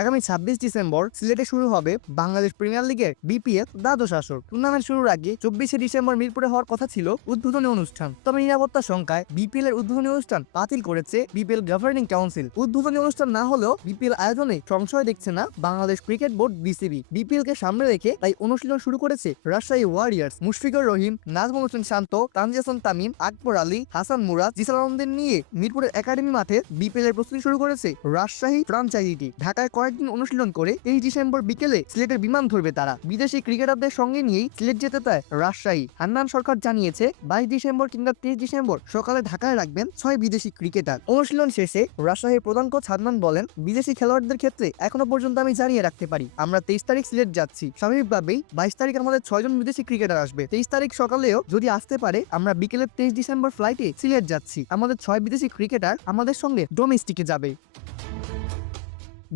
আগামী 26 ডিসেম্বর সিলেটে শুরু হবে বাংলাদেশ প্রিমিয়ার লিগের বিপিএল দ্বাদশ আসর। টুর্নামেন্ট শুরুর আগে 24 ডিসেম্বর মিরপুরে হওয়ার কথা ছিল উদ্বোধনী অনুষ্ঠান, তবে নিরাপত্তা সংখ্যায় বিপিএল এর উদ্বোধনী অনুষ্ঠান বাতিল করেছে বিপিএল গভর্নিং কাউন্সিল। উদ্বোধনী অনুষ্ঠান না হলেও বিপিএল আয়োজনে সংশয় দেখছে না Bangladesh cricket board BCB. BPL কে সামনে রেখে তাই অনুশীলন শুরু করেছে রাজশাহী ওয়ারিয়ার্স। মুশফিকুর রহিম, নাজমুল হোসেন শান্ত, তানজিদ হাসান তামিম, আকবর আলী, হাসান মুরাদ, জিসান আলমদের নিয়ে মিরপুরের একাডেমি মাঠে বিপিএল এর প্রস্তুতি শুরু করেছে রাজশাহী ফ্রাঞ্চাইজিটি। ঢাকায় কয়েকদিন অনুশীলন করে 23 ডিসেম্বর বিকেলে সিলেটের বিমান ধরবে তারা। বিদেশি ক্রিকেটারদের সঙ্গে নিয়েই সিলেট যেতে চায় রাজশাহী। হান্নান সরকার জানিয়েছে 22 ডিসেম্বর কিংবা 23 ডিসেম্বর সকালে ঢাকায় রাখবেন 6 বিদেশি ক্রিকেটার। অনুশীলন শেষে রাজশাহীর প্রধান কোচ হান্নান বলেন, বিদেশি খেলোয়াড়দের ক্ষেত্রে এখনো পর্যন্ত আমি জানিয়ে রাখতে পারি আমরা 23 তারিখ সিলেট যাচ্ছি। স্বাভাবিকভাবেই 22 তারিখ আমাদের 6 জন বিদেশি ক্রিকেটার আসবে। 23 তারিখ সকালেও যদি আসতে পারে আমরা বিকেলে 23 ডিসেম্বর ফ্লাইটে সিলেট যাচ্ছি। আমাদের 6 বিদেশি ক্রিকেটার আমাদের সঙ্গে ডোমেস্টিকে যাবে।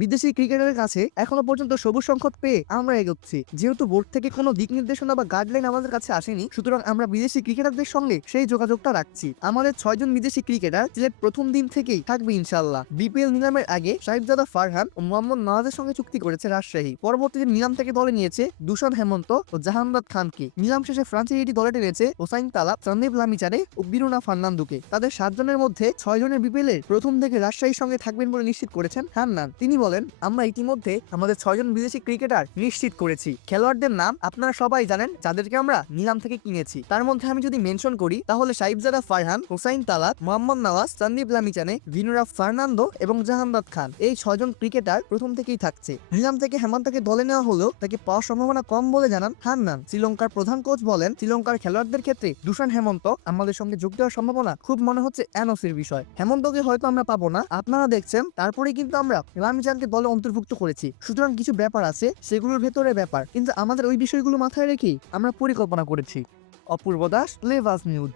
বিদেশি ক্রিকেটারের কাছে এখনো পর্যন্ত সবুজ সংকেত পেয়ে আমরা এগোচ্ছি। যেহেতু বোর্ড থেকে কোনো দিক নির্দেশনা বা গাইডলাইন আমাদের কাছে আসেনি, সুতরাং আমরা বিদেশি ক্রিকেটারদের সঙ্গে সেই যোগাযোগটা রাখছি। আমাদের 6 জন বিদেশি ক্রিকেটার সিলেট প্রথম দিন থেকেই থাকবে ইনশাল্লাহ। বিপিএল নিলামের আগে সাহিবজাদা ফারহান ও মোহাম্মদ নওয়াজের সঙ্গে চুক্তি করেছে রাজশাহী। পরবর্তীতে নিলাম থেকে দলে নিয়েছে দুশান হেমন্ত ও জাহানদাদ খানকে। নিলাম শেষে ফ্রাঞ্চাইজি দলে টেনেছে হোসাইন তালাব, সন্দীপ লামিচারে ও বিরুনা ফার্নান্দোকে। তাদের 7 জনের মধ্যে 6 জনের বিপিএল এর প্রথম থেকে রাজশাহীর সঙ্গে থাকবেন বলে নিশ্চিত করেছেন হান্নান। তিনি বলেন, আমরা ইতিমধ্যে আমাদের 6 জন বিদেশি ক্রিকেটার নিশ্চিত করেছি। খেলোয়াড়দের নাম আপনারা সবাই জানেন যাদেরকে আমরা নিলাম থেকে কিনেছি। তার মধ্যে আমি যদি মেনশন করি তাহলে সাহিবজাদা ফারহান, হোসাইন তালাত, মোহাম্মদ নওয়াজ, সন্দীপ লামিচানে, ভিনুরা ফার্নান্দো এবং জাহানদাদ খান, এই 6 জন ক্রিকেটার প্রথম থেকেই থাকছে। নিলাম থেকে হেমন্তকে দলে নেওয়া হলেও তাকে পাওয়ার সম্ভাবনা কম বলে জানান হান্নান। শ্রীলঙ্কার প্রধান কোচ বলেন, শ্রীলঙ্কার খেলোয়াড়দের ক্ষেত্রে দুশান হেমন্ত আমাদের সঙ্গে যোগ দেওয়ার সম্ভাবনা খুব মনে হচ্ছে এনওসির বিষয়। হেমন্তকে হয়তো আমরা পাবো না, আপনারা দেখছেন। তারপরে কিন্তু আমরা লামিচানকে দলে অন্তর্ভুক্ত করেছি। সুতরাং কিছু ব্যাপার আছে, সেগুলোর ভেতরে ব্যাপার, কিন্তু আমাদের ওই বিষয়গুলো মাথায় রেখেই আমরা পরিকল্পনা করেছি। অপূর্ব দাস, লেভাস নিউজ।